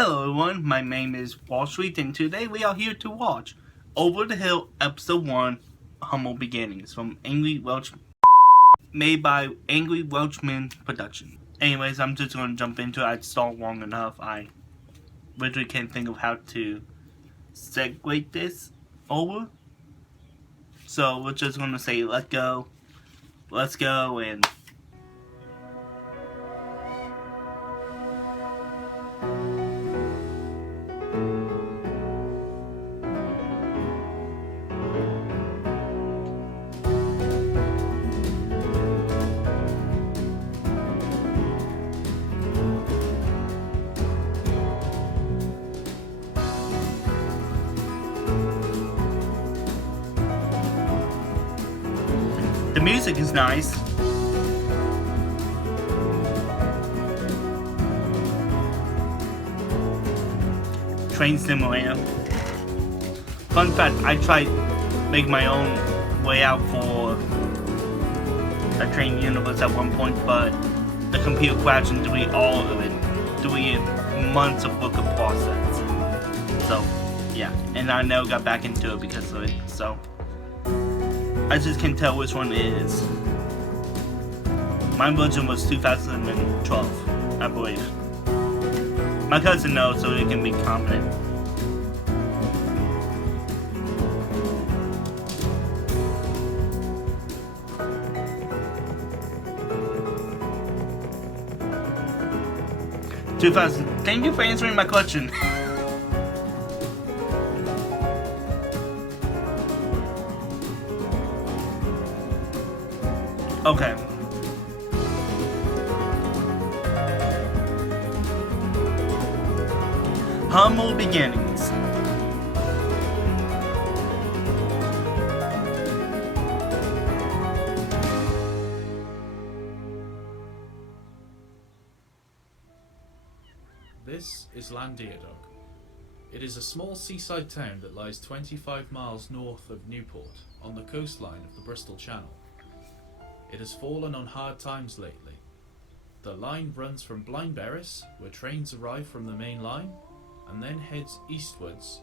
Hello everyone, my name is WalStreet and today we are here to watch Over the Hill Episode 1 Humble Beginnings from Angry Welsh, made by Angry Welshman Production. Anyways, I'm just going to jump into it. I stalled long enough. I literally can't think of how to segue this over. So we're just going to say let's go, and the music is nice. Train simulator. Fun fact, I tried making my own way out for a train universe at one point, but the computer crashed and deleted all of it. Deleted months of work of process. So, yeah. And I never got back into it because of it, so I just can't tell which one is. My version was 2012, I believe. My cousin knows, so he can be confident. Thank you for answering my question. Okay. Humble Beginnings. This is Llandeardog. It is a small seaside town that lies 25 miles north of Newport on the coastline of the Bristol Channel. It has fallen on hard times lately. The line runs from Blaenberris, where trains arrive from the main line, and then heads eastwards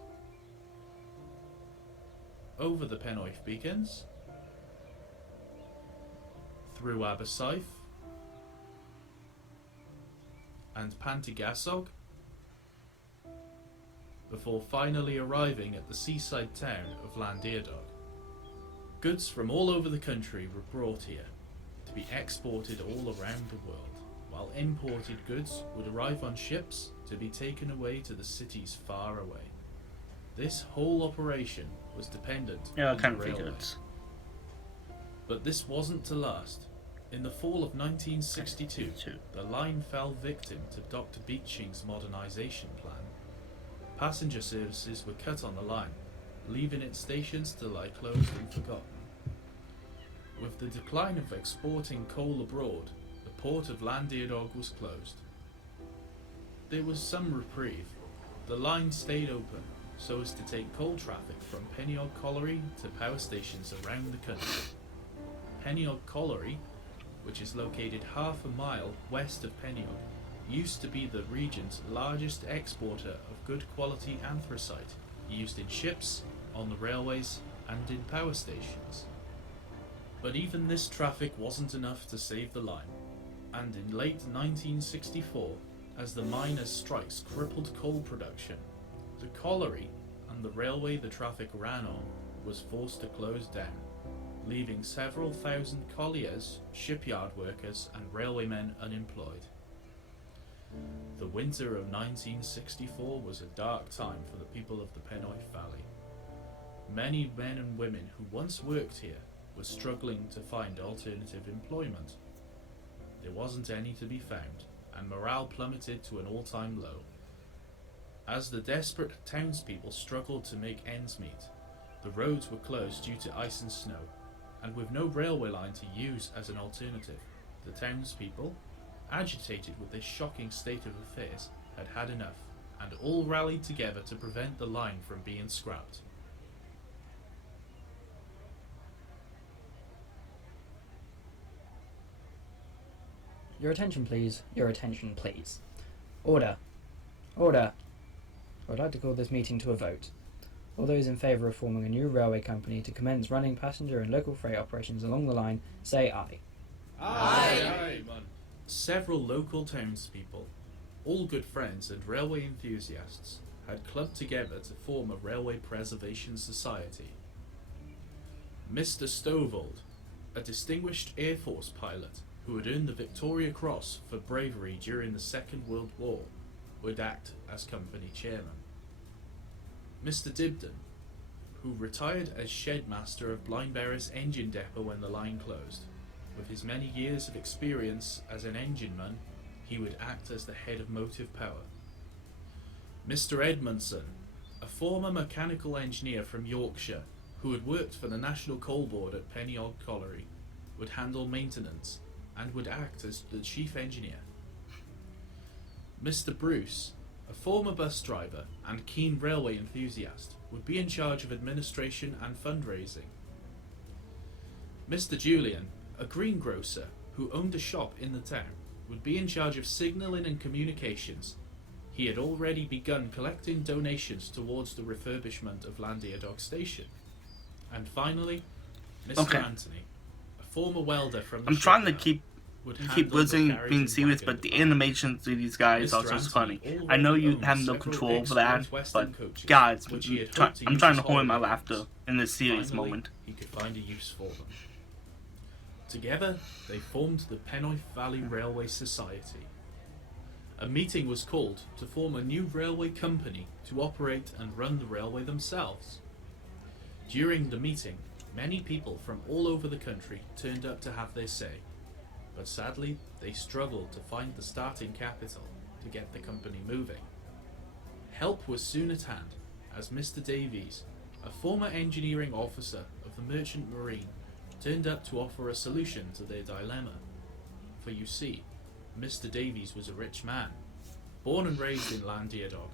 over the Pennoeth Beacons, through Abersaeth and Pantygassog, before finally arriving at the seaside town of Llandeardog. Goods from all over the country were brought here to be exported all around the world, while imported goods would arrive on ships to be taken away to the cities far away. This whole operation was dependent on the railway. But this wasn't to last. In the fall of 1962, the line fell victim to Dr. Beeching's modernisation plan. Passenger services were cut on the line, leaving its stations to lie closed and forgotten. With the decline of exporting coal abroad, the port of Llandeardog was closed. There was some reprieve. The line stayed open so as to take coal traffic from Pennyog Colliery to power stations around the country. Pennyog Colliery, which is located half a mile west of Pennyog, used to be the region's largest exporter of good quality anthracite used in ships, on the railways and in power stations. But even this traffic wasn't enough to save the line, and in late 1964, as the miners' strikes crippled coal production, the colliery and the railway the traffic ran on was forced to close down, leaving several thousand colliers, shipyard workers and railwaymen unemployed. The winter of 1964 was a dark time for the people of the Pennoeth Valley. Many men and women who once worked here were struggling to find alternative employment. There wasn't any to be found, and morale plummeted to an all-time low. As the desperate townspeople struggled to make ends meet, the roads were closed due to ice and snow, and with no railway line to use as an alternative, the townspeople, agitated with this shocking state of affairs, had had enough, and all rallied together to prevent the line from being scrapped. Your attention, please. Your attention, please. Order. Order. I would like to call this meeting to a vote. All those in favour of forming a new railway company to commence running passenger and local freight operations along the line, say aye. Aye. Several local townspeople, all good friends and railway enthusiasts, had clubbed together to form a railway preservation society. Mr. Stovold, a distinguished Air Force pilot who had earned the Victoria Cross for bravery during the Second World War, would act as company chairman. Mr. Dibdin, who retired as shed-master of Blindbarris engine depot when the line closed. With his many years of experience as an engineman, he would act as the head of motive power. Mr. Edmondson, a former mechanical engineer from Yorkshire who had worked for the National Coal Board at Pennyog Colliery, would handle maintenance and would act as the chief engineer. Mr. Bruce, a former bus driver and keen railway enthusiast, would be in charge of administration and fundraising. Mr. Julian, a greengrocer who owned a shop in the town, would be in charge of signalling and communications. He had already begun collecting donations towards the refurbishment of Landiadog Station. And finally, Mr. Anthony, a former welder from the I'm trying to shipyard, keep listening, being serious, but the animations to these guys are just funny. I know you have no control over that, but guys, I'm trying to hold my laughter in this serious moment. He could find a use for them. Together, they formed the Pennoith Valley Railway Society. A meeting was called to form a new railway company to operate and run the railway themselves. During the meeting, many people from all over the country turned up to have their say, but sadly, they struggled to find the starting capital to get the company moving. Help was soon at hand, as Mr. Davies, a former engineering officer of the Merchant Marine, turned up to offer a solution to their dilemma. For you see, Mr. Davies was a rich man, born and raised in Landiadog.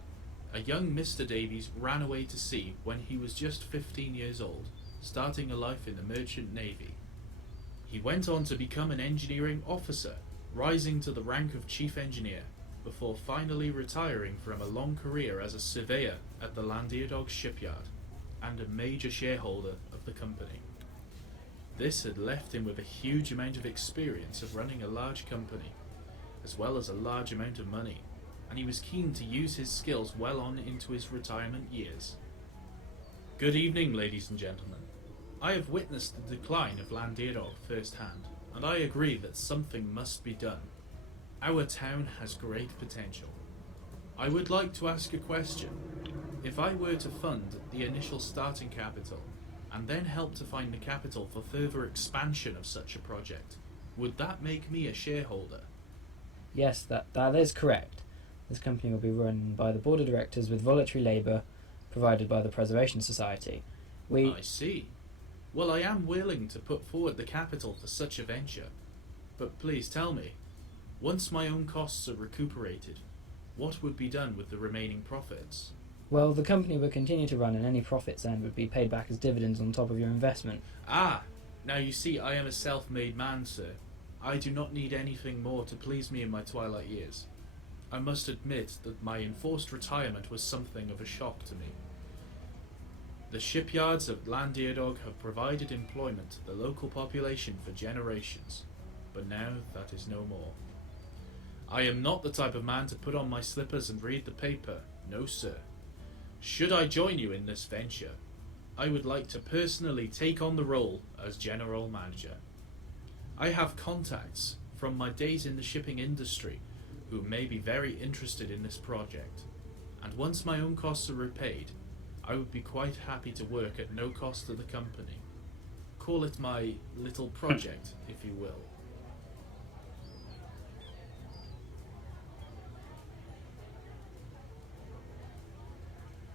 A young Mr. Davies ran away to sea when he was just 15 years old, starting a life in the Merchant Navy. He went on to become an engineering officer, rising to the rank of chief engineer, before finally retiring from a long career as a surveyor at the Landiadog shipyard, and a major shareholder of the company. This had left him with a huge amount of experience of running a large company, as well as a large amount of money, and he was keen to use his skills well on into his retirement years. Good evening, ladies and gentlemen. I have witnessed the decline of Landiadog firsthand, and I agree that something must be done. Our town has great potential. I would like to ask a question. If I were to fund the initial starting capital, and then help to find the capital for further expansion of such a project, would that make me a shareholder? Yes, that is correct. This company will be run by the board of directors with voluntary labour provided by the Preservation Society. I see. Well, I am willing to put forward the capital for such a venture. But please tell me, once my own costs are recuperated, what would be done with the remaining profits? Well, the company would continue to run and any profits earned would be paid back as dividends on top of your investment. Ah, now you see I am a self-made man, sir. I do not need anything more to please me in my twilight years. I must admit that my enforced retirement was something of a shock to me. The shipyards of Landiadog have provided employment to the local population for generations, but now that is no more. I am not the type of man to put on my slippers and read the paper, no sir. Should I join you in this venture, I would like to personally take on the role as general manager. I have contacts from my days in the shipping industry who may be very interested in this project, and once my own costs are repaid, I would be quite happy to work at no cost to the company. Call it my little project, if you will.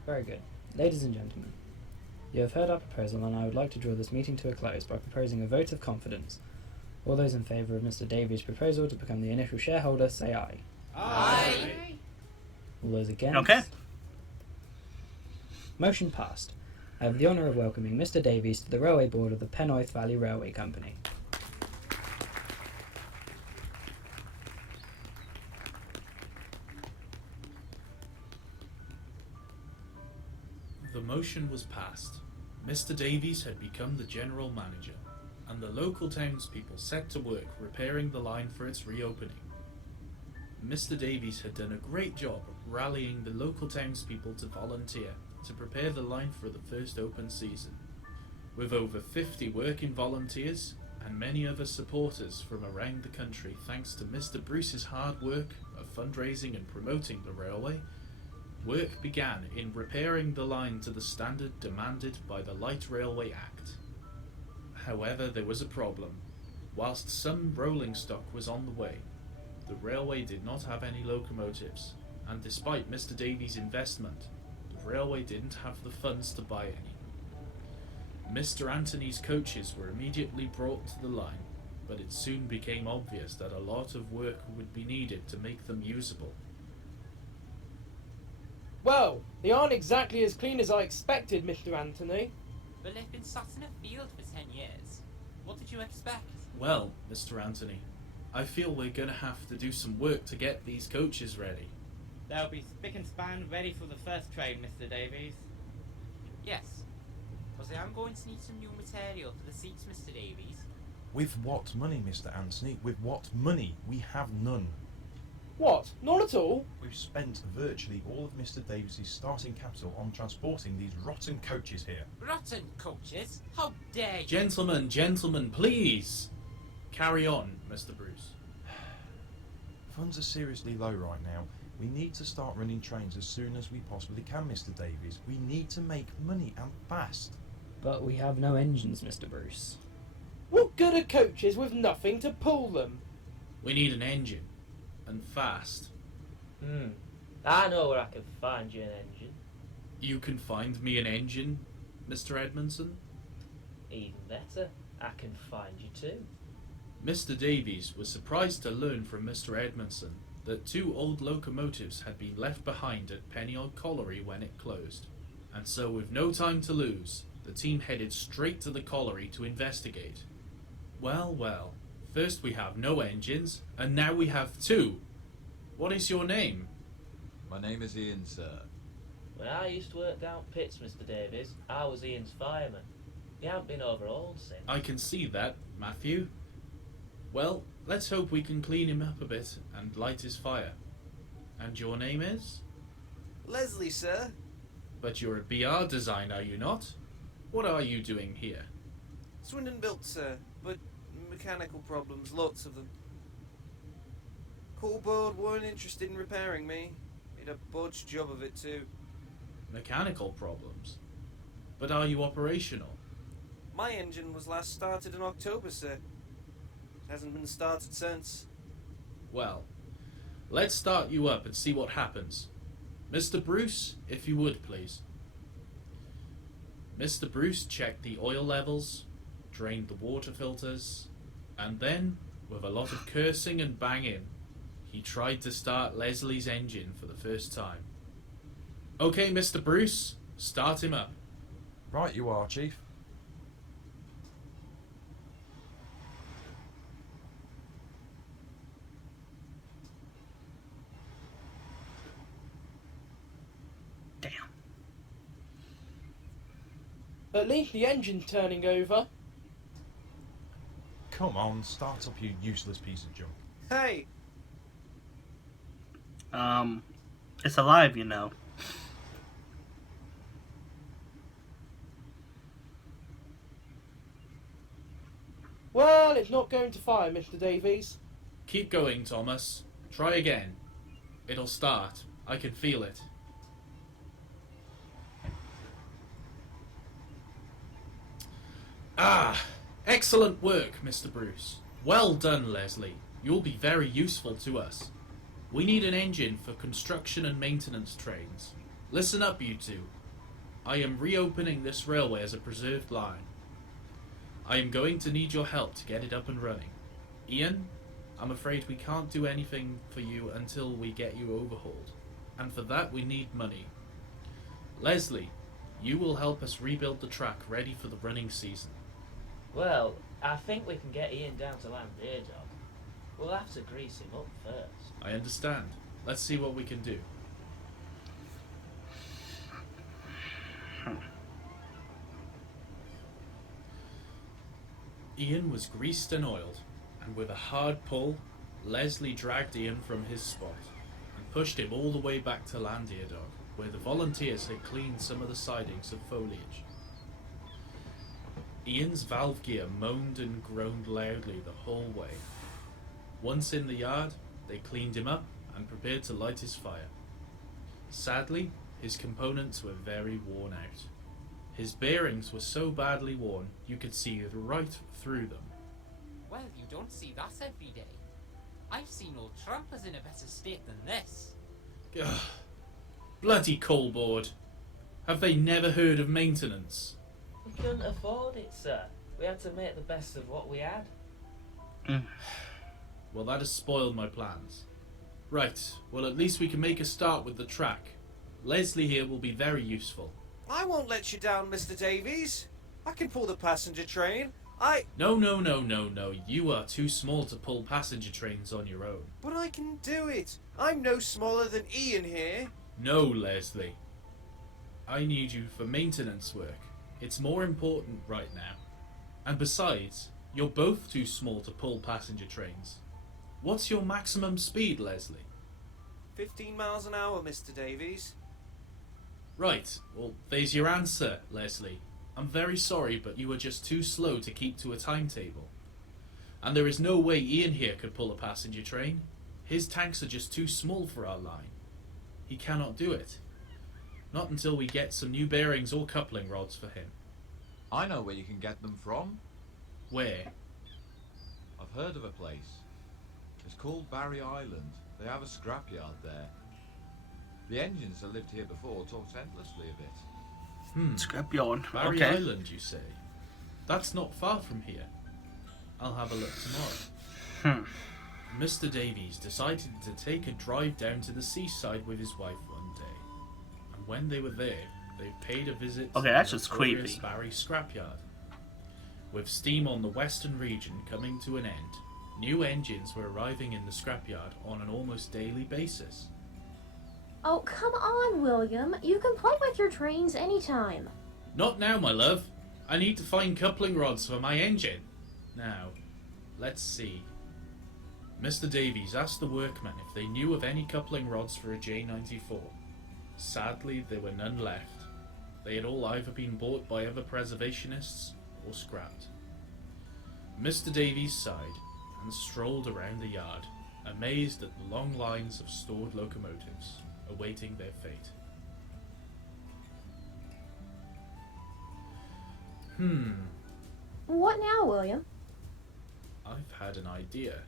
Very good. Ladies and gentlemen, you have heard our proposal and I would like to draw this meeting to a close by proposing a vote of confidence. All those in favour of Mr. Davies' proposal to become the initial shareholder say aye. Aye. All those against? Okay. Motion passed. I have the honour of welcoming Mr. Davies to the Railway Board of the Pennoith Valley Railway Company. The motion was passed. Mr. Davies had become the general manager, and the local townspeople set to work repairing the line for its reopening. Mr. Davies had done a great job rallying the local townspeople to volunteer to prepare the line for the first open season. With over 50 working volunteers and many other supporters from around the country, thanks to Mr. Bruce's hard work of fundraising and promoting the railway, work began in repairing the line to the standard demanded by the Light Railway Act. However, there was a problem. Whilst some rolling stock was on the way, the railway did not have any locomotives, and despite Mr. Davies' investment, the railway didn't have the funds to buy any. Mr. Anthony's coaches were immediately brought to the line, but it soon became obvious that a lot of work would be needed to make them usable. Well, they aren't exactly as clean as I expected, Mr. Anthony. But they've been sat in a field for 10 years. What did you expect? Well, Mr. Anthony, I feel we're going to have to do some work to get these coaches ready. They'll be spick and span ready for the first train, Mr. Davies. Yes. But I am going to need some new material for the seats, Mr. Davies. With what money, Mr. Anthony? With what money? We have none. What? Not at all? We've spent virtually all of Mr. Davies' starting capital on transporting these rotten coaches here. Rotten coaches? How dare you? Gentlemen, please! Carry on, Mr. Bruce. Funds are seriously low right now. We need to start running trains as soon as we possibly can, Mr. Davies. We need to make money, and fast. But we have no engines, Mr. Bruce. What good are coaches with nothing to pull them? We need an engine. And fast. I know where I can find you an engine. You can find me an engine, Mr. Edmondson? Even better, I can find you too. Mr. Davies was surprised to learn from Mr. Edmondson that 2 old locomotives had been left behind at Pennyard Colliery when it closed, and so with no time to lose, the team headed straight to the colliery to investigate. Well, first we have no engines, and now we have 2. What is your name? My name is Ian, sir. When I used to work down pits, Mr. Davies, I was Ian's fireman. He hasn't been overhauled since. I can see that, Matthew. Well, let's hope we can clean him up a bit and light his fire. And your name is? Leslie, sir. But you're a BR design, are you not? What are you doing here? Swindon built, sir, but mechanical problems, lots of them. Call board weren't interested in repairing me. Made a bodged job of it too. Mechanical problems? But are you operational? My engine was last started in October, sir. Hasn't been started since. Well, let's start you up and see what happens. Mr. Bruce, if you would, please. Mr. Bruce checked the oil levels, drained the water filters, and then, with a lot of cursing and banging, he tried to start Leslie's engine for the first time. Okay, Mr. Bruce, start him up. Right you are, Chief. Damn. At least the engine's turning over. Come on, start up, you useless piece of junk. Hey! It's alive, you know. Well, it's not going to fire, Mr. Davies. Keep going, Thomas. Try again. It'll start. I can feel it. Ah! Excellent work, Mr. Bruce. Well done, Leslie. You'll be very useful to us. We need an engine for construction and maintenance trains. Listen up, you two. I am reopening this railway as a preserved line. I am going to need your help to get it up and running. Ian, I'm afraid we can't do anything for you until we get you overhauled. And for that we need money. Leslie, you will help us rebuild the track ready for the running season. Well, I think we can get Ian down to Landerdog. We'll have to grease him up first. I understand. Let's see what we can do. Ian was greased and oiled, and with a hard pull, Leslie dragged Ian from his spot and pushed him all the way back to Landiadog, where the volunteers had cleaned some of the sidings of foliage. Ian's valve gear moaned and groaned loudly the whole way. Once in the yard, they cleaned him up and prepared to light his fire. Sadly, his components were very worn out. His bearings were so badly worn you could see right through them. Well, you don't see that every day. I've seen old trampers in a better state than this. Ugh. Bloody coalboard! Have they never heard of maintenance? We couldn't afford it, sir. We had to make the best of what we had. Well, that has spoiled my plans. Right, well at least we can make a start with the track. Leslie here will be very useful. I won't let you down, Mr. Davies. I can pull the passenger train. No, you are too small to pull passenger trains on your own. But I can do it. I'm no smaller than Ian here. No, Leslie. I need you for maintenance work. It's more important right now. And besides, you're both too small to pull passenger trains. What's your maximum speed, Leslie? 15 miles an hour, Mr. Davies. Right, well, there's your answer, Leslie. I'm very sorry, but you are just too slow to keep to a timetable. And there is no way Ian here could pull a passenger train. His tanks are just too small for our line. He cannot do it. Not until we get some new bearings or coupling rods for him. I know where you can get them from. Where? I've heard of a place. It's called Barry Island. They have a scrapyard there. The engines that lived here before talked endlessly of it. Scrapyard. Barry Okay. Island, you say? That's not far from here. I'll have a look tomorrow. Mr. Davies decided to take a drive down to the seaside with his wife one day. And when they were there, they paid a visit Okay, to that's the just notorious creepy. Barry scrapyard. With steam on the western region coming to an end, new engines were arriving in the scrapyard on an almost daily basis. Oh, come on, William. You can play with your trains anytime. Not now, my love. I need to find coupling rods for my engine. Now, let's see. Mr. Davies asked the workmen if they knew of any coupling rods for a J94. Sadly, there were none left. They had all either been bought by other preservationists or scrapped. Mr. Davies sighed and strolled around the yard, amazed at the long lines of stored locomotives, awaiting their fate. What now, William? I've had an idea.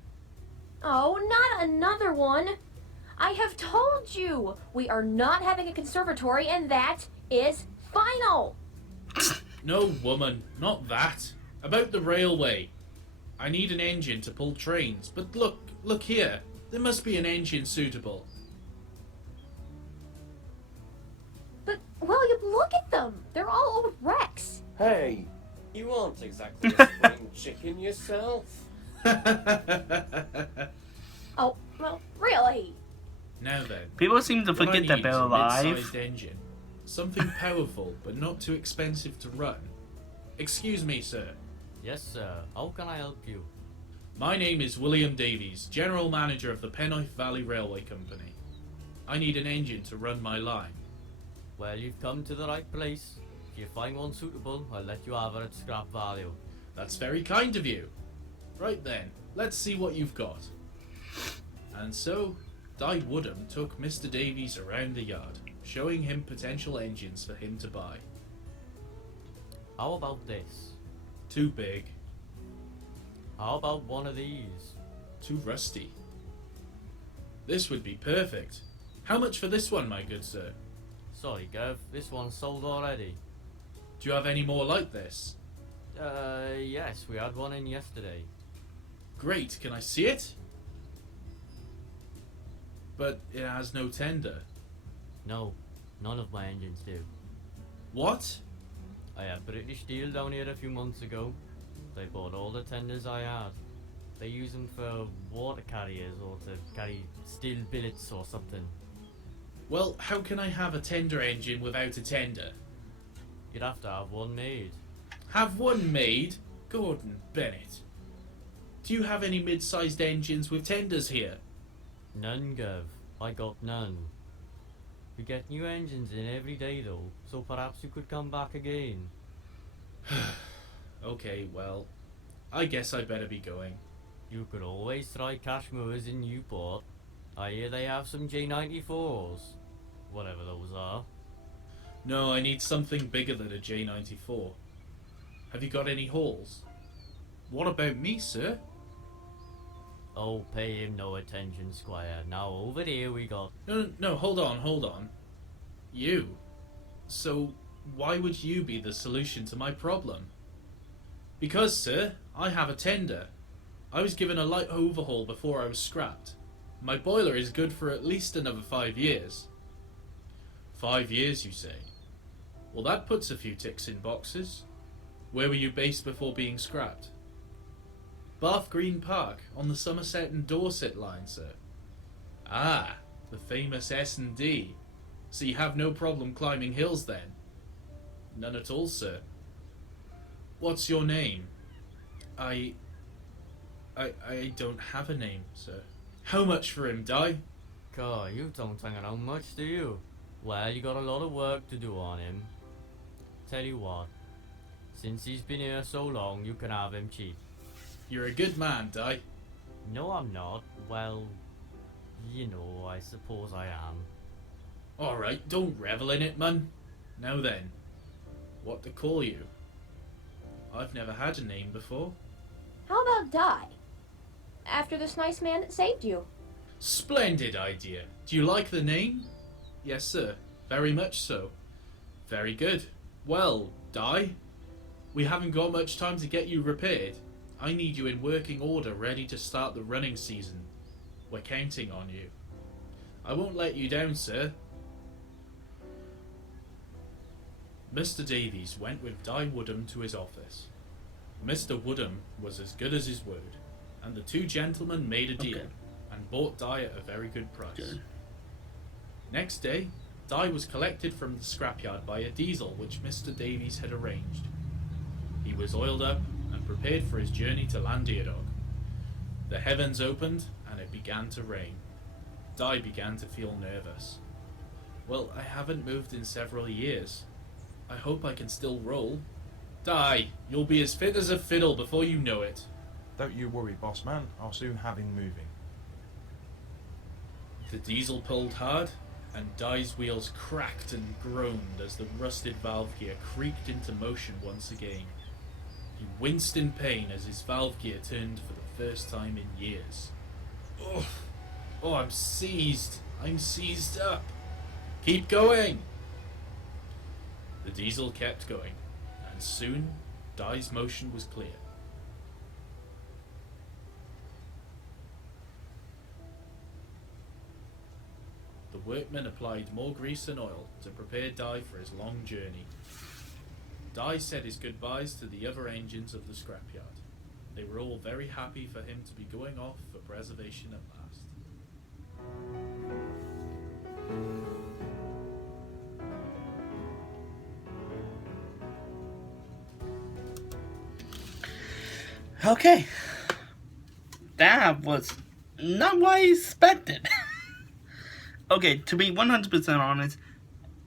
Oh, not another one. I have told you, we are not having a conservatory, and that is final. No, woman, not that. About the railway. I need an engine to pull trains, but look here. There must be an engine suitable. But, William, look at them. They're all old wrecks. Hey, you aren't exactly a spring chicken yourself. Oh, well, really? Now then. People seem to what I forget that need they're is a alive. mid-sized engine. Something powerful, but not too expensive to run. Excuse me, sir. Yes, sir. How can I help you? My name is William Davies, General Manager of the Pennoeth Valley Railway Company. I need an engine to run my line. Well, you've come to the right place. If you find one suitable, I'll let you have it at scrap value. That's very kind of you. Right then, let's see what you've got. And so, Di Woodham took Mr. Davies around the yard, showing him potential engines for him to buy. How about this? Too big. How about one of these? Too rusty. This would be perfect. How much for this one, my good sir? Sorry, Gav, this one's sold already. Do you have any more like this? Yes, we had one in yesterday. Great, can I see it? But it has no tender. No, none of my engines do. What? I had British Steel down here a few months ago. They bought all the tenders I had. They use them for water carriers or to carry steel billets or something. Well, how can I have a tender engine without a tender? You'd have to have one made. Have one made? Gordon Bennett, do you have any mid-sized engines with tenders here? None, Gov. I got none. We get new engines in every day though, so perhaps you could come back again. Okay, well, I guess I better be going. You could always try Cashmere's in Newport. I hear they have some J94s. Whatever those are. No, I need something bigger than a J94. Have you got any hauls? What about me, sir? Oh, pay him no attention, Squire. Now over here we got... No, hold on. You? So, why would you be the solution to my problem? Because, sir, I have a tender. I was given a light overhaul before I was scrapped. My boiler is good for at least another 5 years. 5 years, you say? Well, that puts a few ticks in boxes. Where were you based before being scrapped? Bath Green Park, on the Somerset and Dorset line, sir. Ah, the famous S&D. So you have no problem climbing hills then? None at all, sir. What's your name? I don't have a name, sir. How much for him, Di? God, you don't hang around much, do you? Well, you got a lot of work to do on him. Tell you what, since he's been here so long, you can have him cheap. You're a good man, Di. No, I'm not. Well, you know, I suppose I am. Alright, don't revel in it, man. Now then, what to call you? I've never had a name before. How about Di? After this nice man that saved you. Splendid idea. Do you like the name? Yes, sir. Very much so. Very good. Well, Di, we haven't got much time to get you repaired. I need you in working order, ready to start the running season. We're counting on you. I won't let you down, sir. Mr. Davies went with Di Woodham to his office. Mr. Woodham was as good as his word, and the two gentlemen made a deal and bought Di at a very good price. Good. Next day, Di was collected from the scrapyard by a diesel which Mr. Davies had arranged. He was oiled up and prepared for his journey to Llandeardog. The heavens opened and it began to rain. Di began to feel nervous. Well, I haven't moved in several years. I hope I can still roll. Di, you'll be as fit as a fiddle before you know it. Don't you worry, boss man. I'll soon have him moving. The diesel pulled hard, and Di's wheels cracked and groaned as the rusted valve gear creaked into motion once again. He winced in pain as his valve gear turned for the first time in years. Oh, I'm seized. I'm seized up. Keep going. The diesel kept going, and soon Di's motion was clear. The workmen applied more grease and oil to prepare Di for his long journey. Di said his goodbyes to the other engines of the scrapyard. They were all very happy for him to be going off for preservation at last. Okay. That was not what I expected. Okay, to be 100% honest,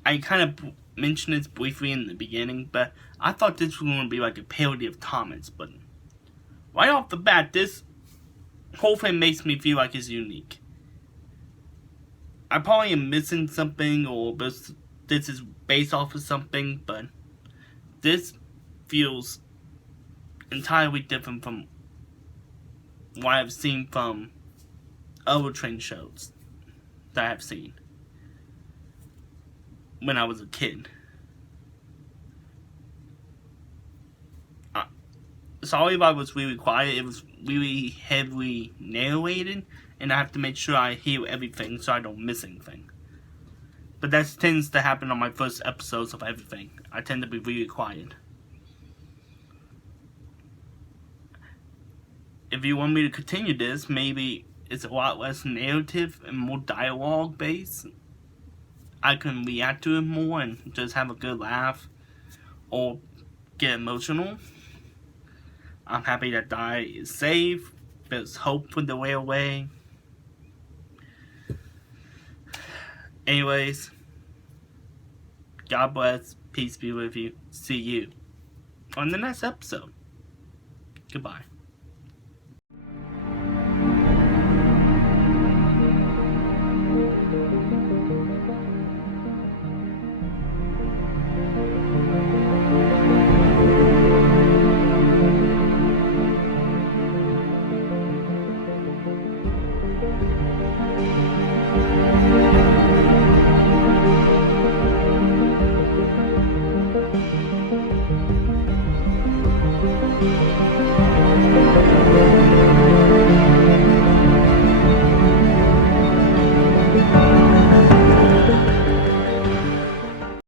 I kind of mentioned this briefly in the beginning, but I thought this was going to be like a parody of Thomas, but right off the bat, this whole thing makes me feel like it's unique. I probably am missing something, or this is based off of something, but this feels entirely different from what I've seen from other train shows that I've seen when I was a kid. Sorry if I was really quiet. It was really heavily narrated, and I have to make sure I hear everything so I don't miss anything. But that tends to happen on my first episodes of everything. I tend to be really quiet. If you want me to continue this, maybe it's a lot less narrative and more dialogue based. I can react to it more and just have a good laugh or get emotional. I'm happy that Di is safe. There's hope for the railway. Anyways, God bless. Peace be with you. See you on the next episode. Goodbye.